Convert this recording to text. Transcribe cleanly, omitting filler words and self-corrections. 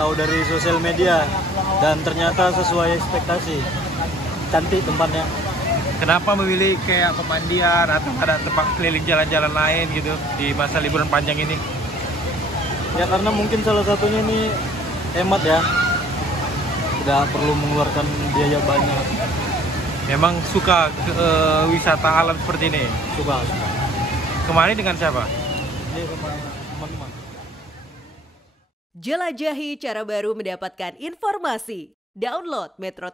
tahu dari sosial media dan ternyata sesuai ekspektasi. Cantik tempatnya. Kenapa memilih kayak pemandian atau ada tempat keliling jalan-jalan lain gitu di masa liburan panjang ini? Ya karena mungkin salah satunya ini hemat ya. Tidak perlu mengeluarkan biaya banyak. Memang suka wisata alam seperti ini? Suka. Kemarin dengan siapa? Ini sama teman-teman. Jelajahi cara baru mendapatkan informasi. Download Metro